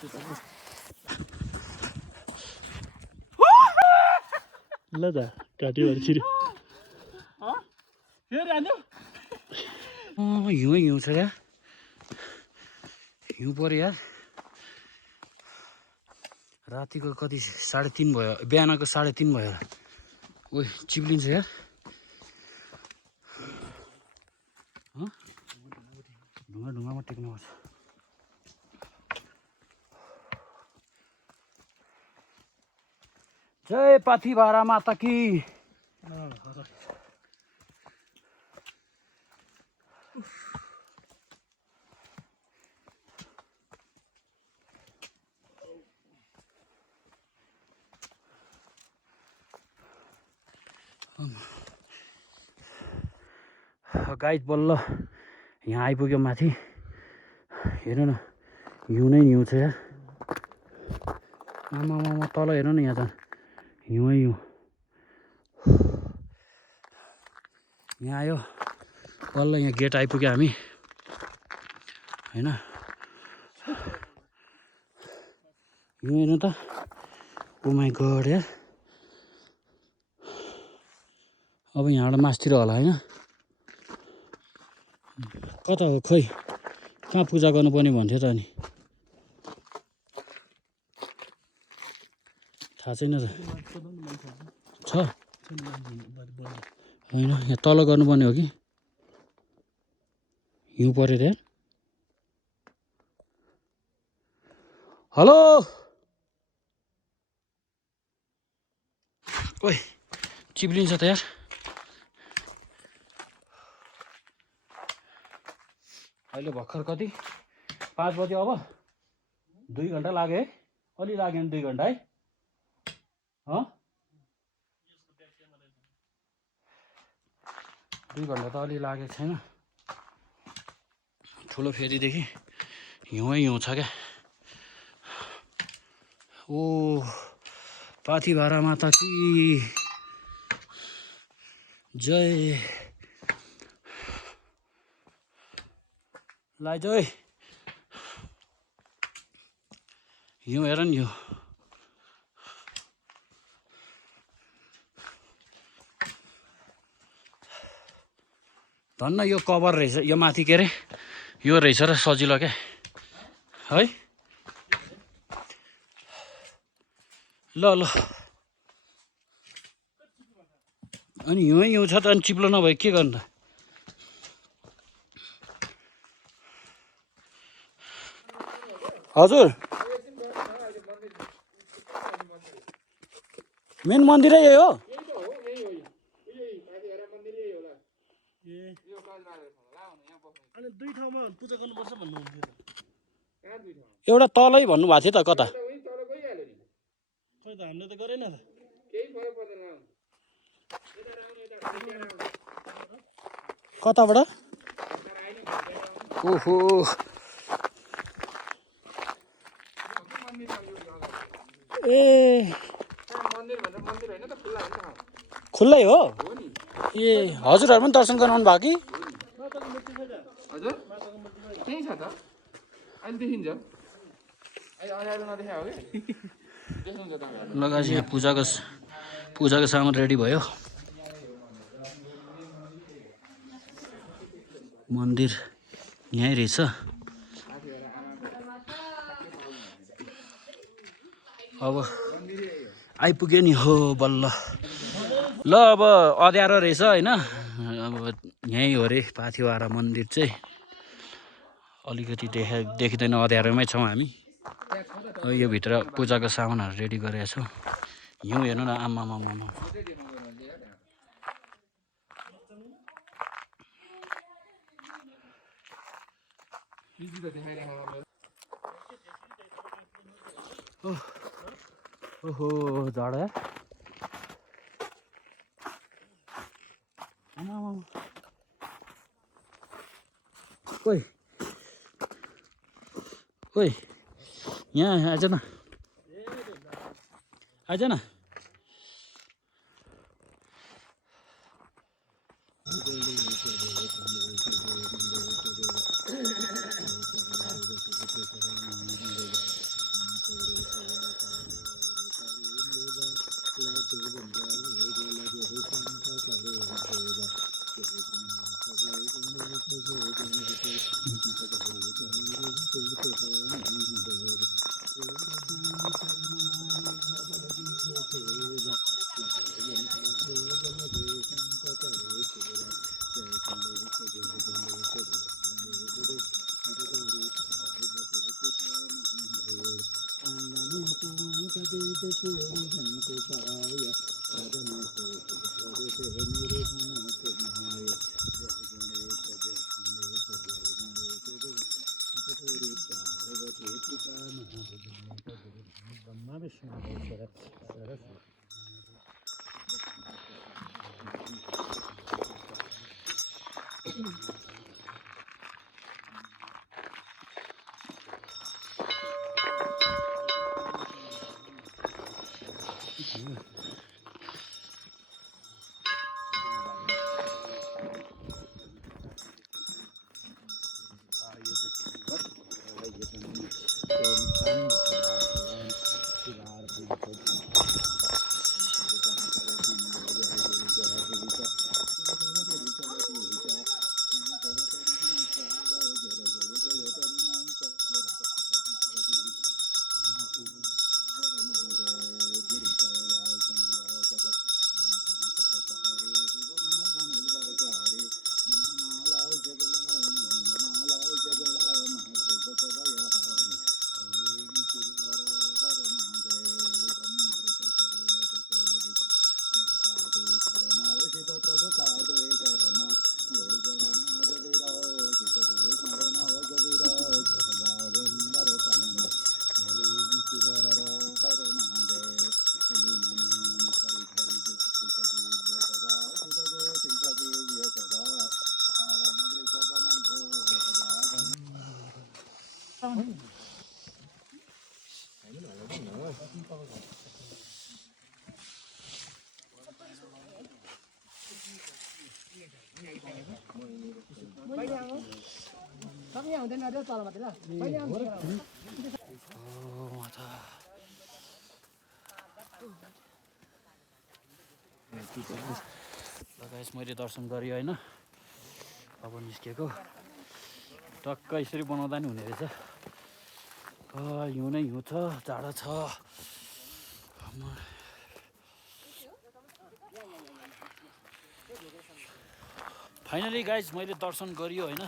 ल त घाँटीहरू छिर्यो हिउँ छ क्या हिउँ पऱ्यो यार रातिको कति 3:30 भयो बिहानको 3:30 भयो ओइ चिप्लिन्छ यार ढुङ्गामा टेक्नुपर्छ जय पाथिभारा माता की गाइड बल्ल यहाँ आइपुग्यो माथि हेर्नु न हिउँ नै हिउँ छ यार आमामा तल हेर्नु न यहाँ त हिउँै हिउँ यहाँ आयो बल्ल यहाँ गेट आइपुग्यो हामी होइन हिउँ हेर्नु त ओ माई गड यार अब यहाँबाट मासतिर होला होइन कता हो खै कहाँ पूजा गर्नुपर्ने भन्थ्यो त अनि थाहा छैन त छ होइन यहाँ तल गर्नुपर्ने हो कि हिउँ पऱ्यो त्यहाँ हेलो ओइ चिप्लिन्छ त यार अहिले भर्खर कति 5 बज्यो अब 2 घन्टा लाग्यो है अलि लाग्यो नि 2 घन्टा है 2 घन्टा त अलि लागेको छैन ठुलो फेरीदेखि हिउँ छ क्या ओ पाथिभारा माता की जय लाइजोय हिउँ हेर नि यो धन्न यो कभर रहेछ यो माथि के अरे यो रहेछ र सजिलो क्या है ल अनि हिउँ छ त अनि चिप्लो नभए के गर्नु त हजुर मेन मन्दिरै यही हो एउटा तलै भन्नुभएको थियो त कता हामीले त गरेन त कताबाट ओहो ए खुल्लै हो ए हजुरहरू पनि दर्शन गर्नु भएको कि हजुर त्यही छ त अहिले देखिन्छ अहिले नदेखायो कि देख्नुहुन्छ तपाईँहरू लगाएपछि यहाँ पूजाको सामान रेडी भयो मन्दिर यहीँ रहेछ अब आइपुग्यो नि हो बल्ल ल अब अँध्यारो रहेछ होइन अब यहीँ हो अरे पाथिभारा मन्दिर चाहिँ अलिकति देखिँदैन अँध्यारोमै छौँ हामी यो भित्र पूजाको सामानहरू रेडी गरेका छौँ हिउँ हेर्नु न आमामा ओहो झाडा ओइ यहाँ आइज न गाइस मैले दर्शन गरेँ होइन अब निस्केको टक्क यसरी बनाउँदा नि हुने रहेछ हिउँ नै हिउँ छ जाडो छ फाइनली गाइस मैले दर्शन गरियो होइन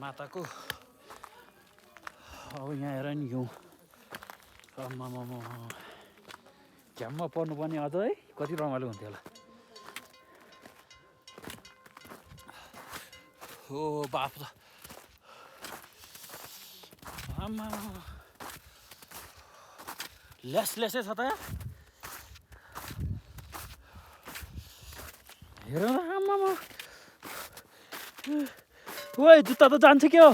माताको अब यहाँ हेर नि हिउँ झ्याममा पर्नु पनि अझ है कति रमाइलो हुन्थ्यो होला हो बाफ त आमा लेसै छ त यहाँ हेर न आमा ओइ जुत्ता त जान्छ के हो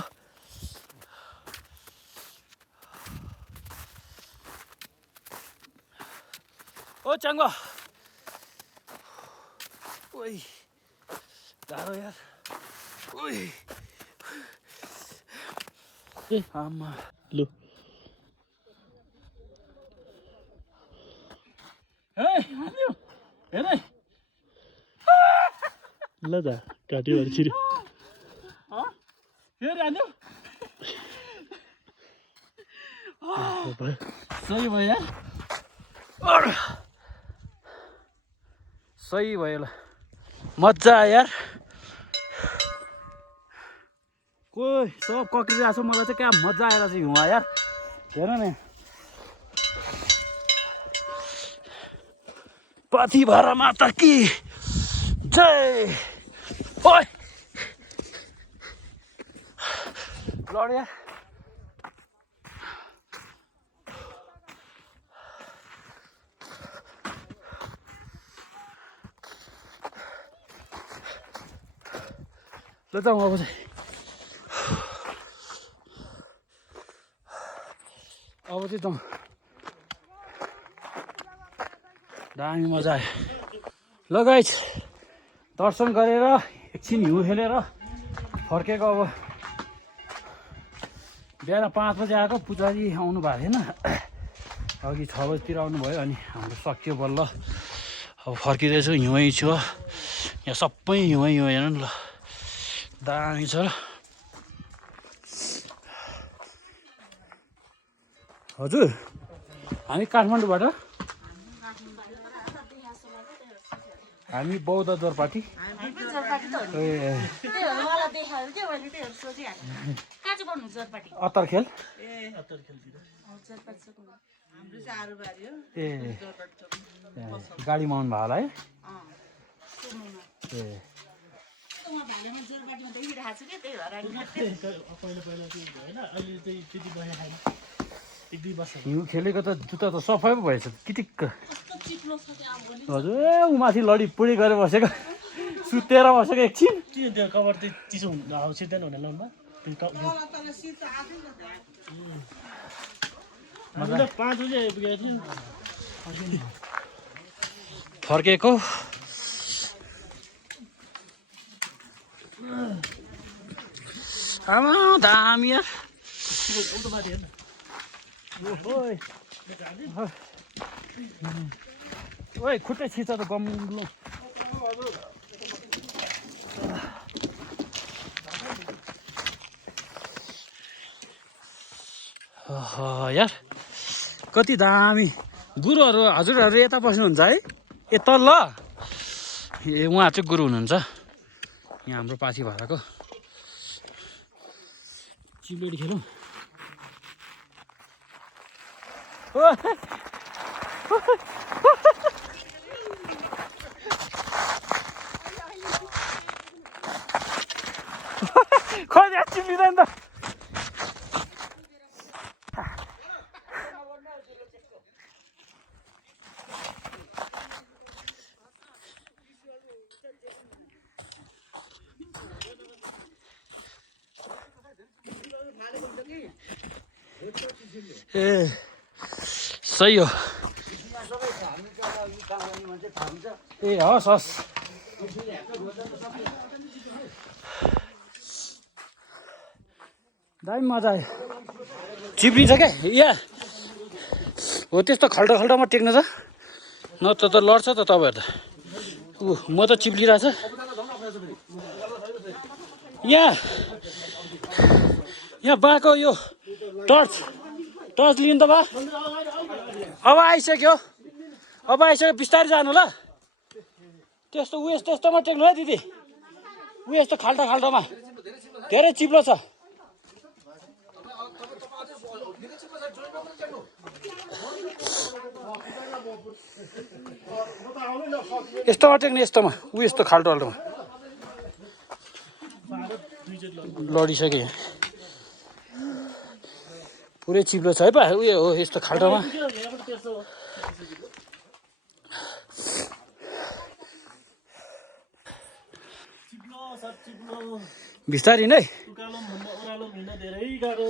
ओ च्याङ्गो ओइ गाह्रो यार ओइ आमा लु हेर ल त काट्यो छिर्यो सही भयो यार सही भयो ल मजा आयो यार कोही सब कक्रिरहेको छ मलाई चाहिँ क्या मजा आएर चाहिँ हिउँ यार हेर न पाथिभरा माता की जय ओइ लड यार ल जाउँ अब चाहिँ जाउँ दामी मजा आयो ल गाइस दर्शन गरेर एकछिन हिउँ खेलेर फर्केको अब बिहान 5 बजे आएको पुजारी आउनु भएको थिएन अघि 6 बजीतिर आउनुभयो अनि हाम्रो सकियो बल्ल अब फर्किँदैछु हिउँै छु यहाँ सबै हिउँ हेर्नु नि ल दामी छ र हजुर हामी काठमाडौँबाट हामी बौद्ध जोरपाटी अत्तरखेल ए गाडीमा आउनु भयो होला है ए हिउँ खेलेको त जुत्ता त सफा पो भएछ किटिक्क हजुर ए ऊ माथि लडी पुडी गरेर बसेको सुतेर बसेको एकछिन किन त्यो कभर चाहिँ चिसो हावा सिर्दैन भने लाउनु भयो 5 बजे आइपुगेको थियो फर्केको आमा दामी यार ओइ खुट्टा छिच त गम्लो यार कति दामी गुरुहरू हजुरहरू यता बस्नुहुन्छ है ए तल ए उहाँ चाहिँ गुरु हुनुहुन्छ यहाँ हाम्रो पाथी भाडाको चिप्लेटी खेलौँ खोइ चिप्लिँदैन त ए सही हो ए हस् हस् दामी मजा आयो चिप्लिन्छ क्या या हो त्यस्तो खाल्टो खाल्टोमा टेक्नु त नत्र त लड्छ त तपाईँहरू त म त चिप्लिरहेछ यहाँ बाको यो टर्च लिनु त बा अब आइसक्यो बिस्तारै जानु ल त्यस्तो त्यस्तोमा टेक्नु है दिदी यस्तो खाल्टोमा धेरै चिप्लो छ यस्तोमा टेक्ने यस्तोमा यस्तो खाल्टोमा लडिसक्यो पुरै चिप्लो छ है पा उयो हो यस्तो खाल्टोमा बिस्तारी नै उकालो भन्दा ओह्रालो हिँड्न धेरै गाह्रो